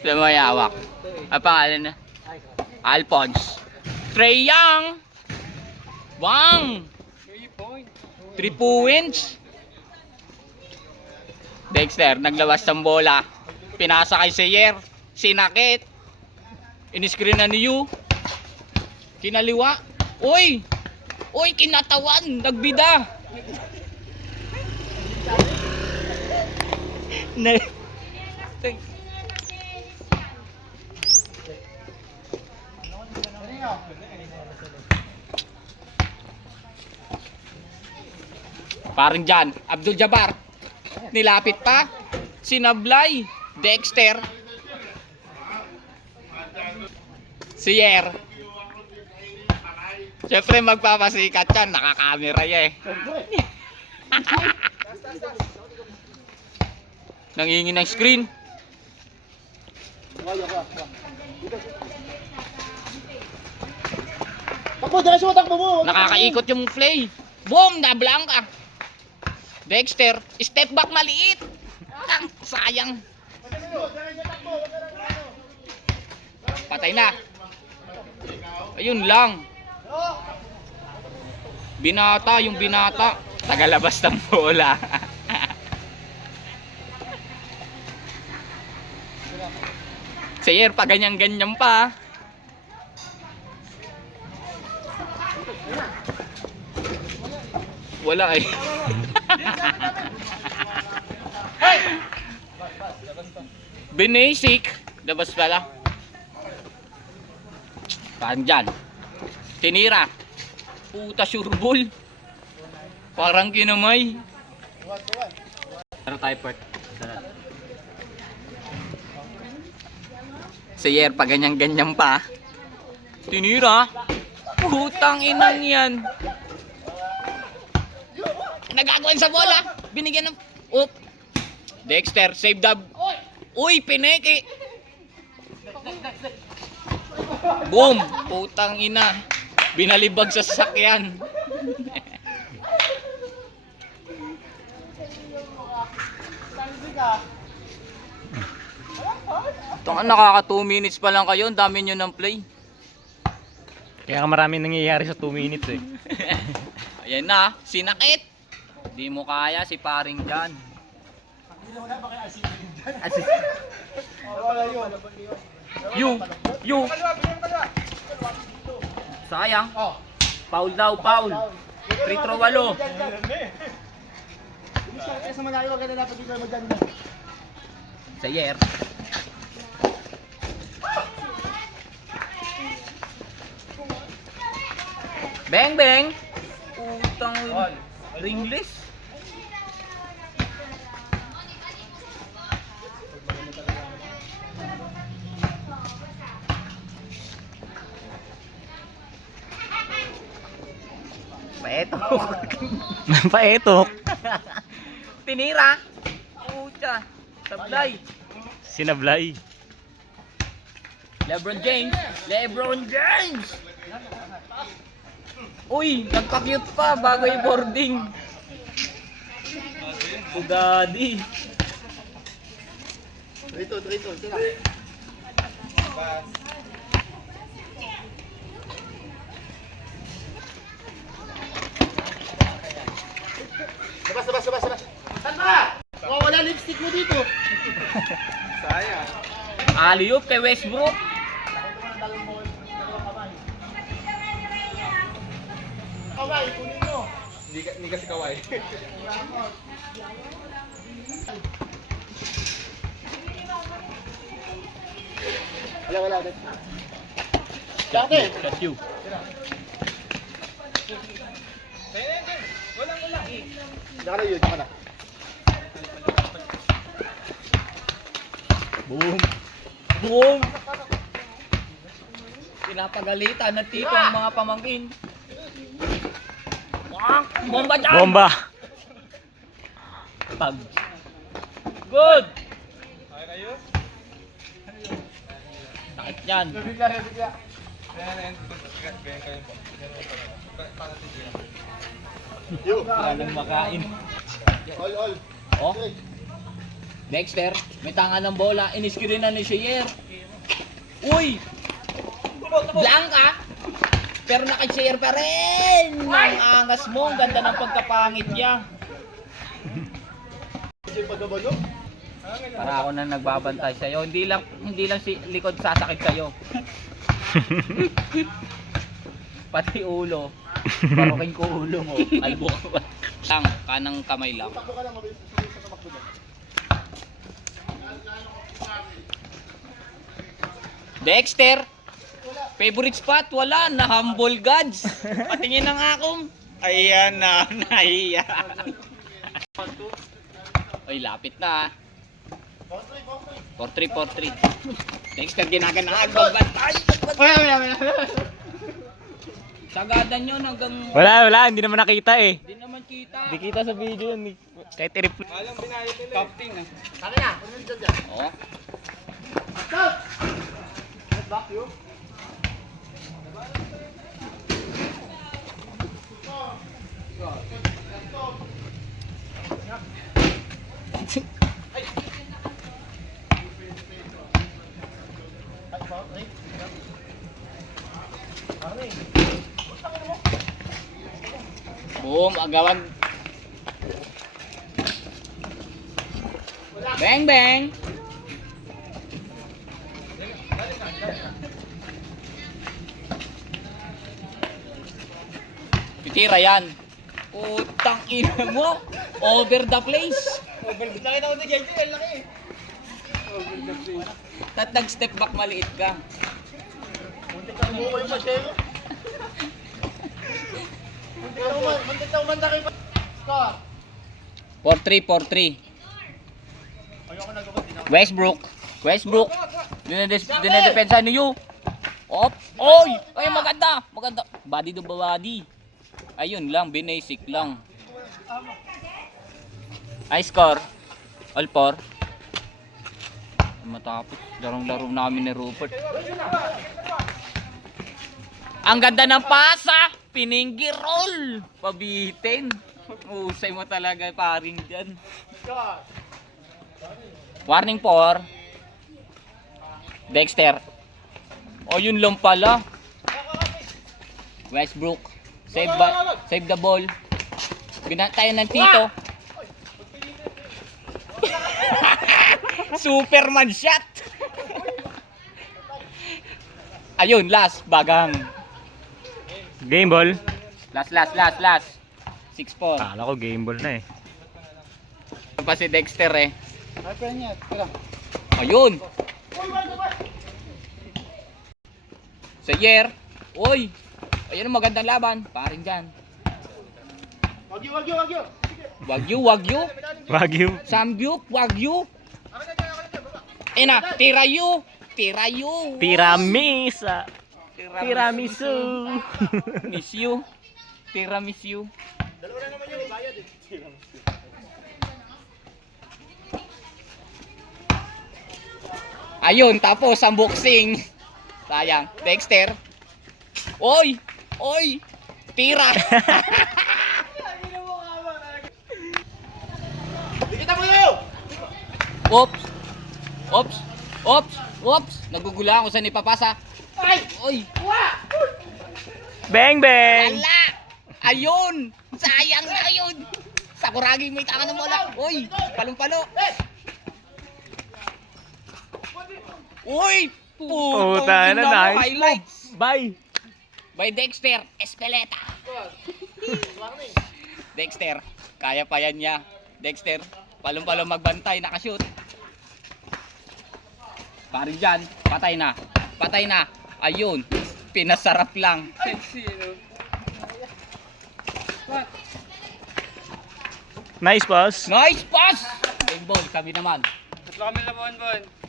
Lumayawak. Ang pangalan na? Alphonse. Trae Young. Bang! 3 points. Dexter, naglabas ng bola. Pinasa kay Seyer. Sinakit. Iniskrin na ni Yu. Kinaliwa. Uy! Uy, kinatawan. Nagbida. Parang dyan, Abdul Jabbar. Nilapit pa. Sinablay. Dexter. Siyer. Siyempre magpapasikat yan. Nakakamera eh. Nangingi ng screen. Takbo mo. Nakakaikot yung play. Boom! Nablangka. Dexter. Step back maliit. Sayang. Patay na. Ayun lang. Binata, yung binata. Tagalabas ng bola. Sayer, pa ganyan-ganyan pa. Wala eh. Binasic. Labas pala. Parang dyan. Tinira. Puta sureball. Parang kinamay. Ano tayo part? Sayer, pa ganyan-ganyan pa. Tinira. Putang inang yan. Nagagawan sa bola. Binigyan ng... Oop. Dexter, save the... Uy, pineke. Boom. Putang ina. Binalibag sa sasakyan. Ito nga, nakaka 2 minutes pa lang kayo. Ang dami nyo ng play. Kaya maraming nangyayari sa 2 minutes eh. Ayan na, sinakit. Di mo kaya si paring dyan. You. Sayang. Foul daw, foul. Free throw 8. Sayer. Bang bang. Utang ringless. Paetok. Paetok. Tinira. Pucha. Sablay. Sinablay. LeBron James. Uy, nagpa-cute pa bago i-boarding. Daddy. Dito. Labas. Saan ba? Wala lipstick mo dito. Sayang. Alley-oop kay Westbrook. Kaway, kunin mo. Hindi kasi kaway. Wala. Dati. Got you. Diyan ka na. Boom. Pinapagalitan ng tito ang mga pamangkin. Bomba dyan! Bomba. Pag. Good! Okay kayo? Sakit yan. Bigla. Ayan. Ganyan kayo po. Paano tigil? Yo. Wala nang makain. All. Oh? Dexter, may tanga ng bola. Iniskrin na ni Sheyer. Uy! Blanca! Pero naka-Sheyer pa rin! Ang angas mo. Ang ganda ng pagkapangit niya. Para ako na nagbabantay sa'yo. Hindi lang si likod sasakit sa'yo. Pati ulo. Parokin ko ulo mo. Albo ka ba? Lang, kanang kamay lang. Dexter! Favorite spot? Wala. Na-humble gods. Patingin ng akong. Ayan na. Nahiya. Ay, lapit na. 4-3, 4-3. Dexter, ginaganaan. Magbantay. Sagadan yun hanggang... Wala, hindi naman nakita eh. Hindi naman kita. Hindi kita sa video yun. Kahit i-replay. Malang binayad nila. Captain ah. Sabi na, kunin dyan. Oo. Stop! Back you. Boom, agawan. Bang bang. Pitira yan. Putang ina mo. Over the place. Nakita ko si Genji, ang laki. Tat nag-step back maliit ka. Muntik ka umuko yung masyelo. Muntik na umanda kayo. Score. 4-3, 4-3. Ayoko na gawin. Westbrook. Dinedepensa niyo. Op. Oy! Ay, maganda. Maganda. Body to body. Ayun lang, basic lang. I score. All 4. Matapos. Larong-laro namin ni Rupert. Ang ganda ng pasa. Pininggi roll. Pabitin. Usay mo talaga paring dyan. Warning 4. Dexter. O yun lang pala. Westbrook. Save the ball. Binatayan ng Tito. Superman shot. Ayun, last. Bagang. Game ball. Last. 6-4. Akala ko game ball na eh. Ano pa si Dexter eh. Ay, pera niya. Tira. Ayun. Sayer. Uy. Ayun ang magandang laban. Paring dyan. Wagyu. Wagyu. Sambyuk. Wagyu. Ina. Tirayu. Tiramisa. Tiramisu. Miss you. Tiramisu. Dalawa na naman yun, bayad eh. Ayun, tapos ang boxing. Sayang. Dexter. Oy! Tira! Dikita mo yun! Oops! Nagugula ako sa ipapasa. Ay! Oy! Bang bang! Wala! Ayun! Sayang na yun! Sakuragi may tanga ng bola. Uy! Palong-palo! Uy! Puta na, nice highlights! Bye! By Dexter Espeleta. Dexter, kaya pa yan niya. Dexter, palong-palong magbantay, nakashoot. Parin dyan, patay na. Ayun, pinasarap lang. Nice pass! Nice pass! Game ball, kami naman. Tatlo kami labuhan, Bon.